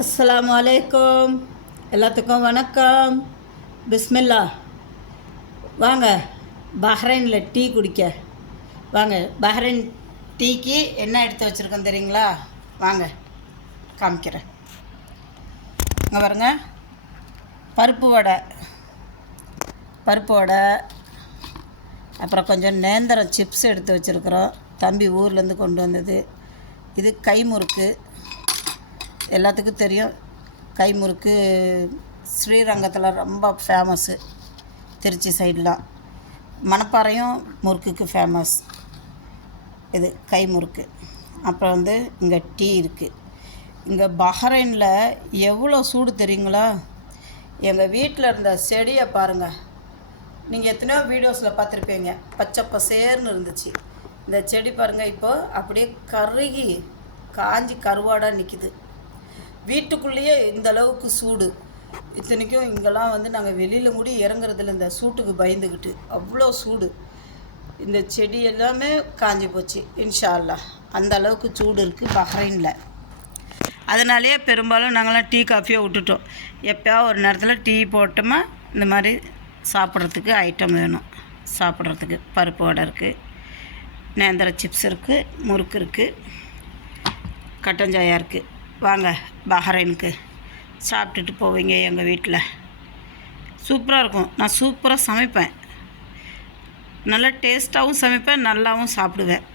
அஸ்ஸலாமு அலைக்கும். எல்லாத்துக்கும் வணக்கம். பிஸ்மில்லா. வாங்க பஹ்ரைனில் டீ குடிக்க வாங்க. பஹ்ரைன் டீக்கு என்ன எடுத்து வச்சுருக்கோம் தெரியுங்களா? வாங்க காமிக்கிறேன். இங்கே பாருங்க, பருப்பு வடை, அப்புறம் கொஞ்சம் நேந்திரம் சிப்ஸ் எடுத்து வச்சுருக்குறோம். தம்பி ஊர்லேருந்து கொண்டு வந்தது. இது கைமுறுக்கு, எல்லாத்துக்கும் தெரியும். கைமுறுக்கு ஸ்ரீரங்கத்தில் ரொம்ப ஃபேமஸ்ஸு. திருச்சி சைடெலாம் மணப்பாறையும் முறுக்குக்கு ஃபேமஸ். இது கைமுறுக்கு. அப்புறம் இங்கே டீ இருக்குது. இங்கே பஹ்ரைனில் எவ்வளோ சூடு தெரியுங்களா? எங்கள் வீட்டில் இருந்த செடியை பாருங்கள். நீங்கள் எத்தனையோ வீடியோஸில் பார்த்துருப்பீங்க, பச்சை பசேர்னு இருந்துச்சு. இந்த செடி பாருங்கள், இப்போது அப்படியே கருகி காஞ்சி கருவாடாக நிற்கிது. வீட்டுக்குள்ளேயே இந்த அளவுக்கு சூடு. இத்தனைக்கும் இங்கெல்லாம் நாங்கள் வெளியில் கூட இறங்குறதில்ல, இந்த சூட்டுக்கு பயந்துக்கிட்டு. அவ்வளோ சூடு. இந்த செடி எல்லாமே காஞ்சி போச்சு. இன்ஷா அல்லாஹ் அந்த அளவுக்கு சூடு இருக்குது பஹ்ரைனில். அதனாலேயே பெரும்பாலும் நாங்களாம் டீ காஃபியை விட்டுட்டோம். எப்போயாவது ஒரு நேரத்தில் டீ போட்டோமா இந்த மாதிரி சாப்பிட்றதுக்கு ஐட்டம் வேணும். சாப்பிட்றதுக்கு பருப்பு வடை இருக்குது, நேந்திர சிப்ஸ் இருக்குது, முறுக்கு இருக்குது, கட்டஞ்சாயா இருக்குது. வாங்க பஹ்ரைனுக்கு சாப்பிட்டுட்டு போவீங்க. எங்கள் வீட்டில் சூப்பராக இருக்கும். நான் சூப்பராக சமைப்பேன். நல்லா டேஸ்ட்டாகவும் சமைப்பேன், நல்லாவும் சாப்பிடுவேன்.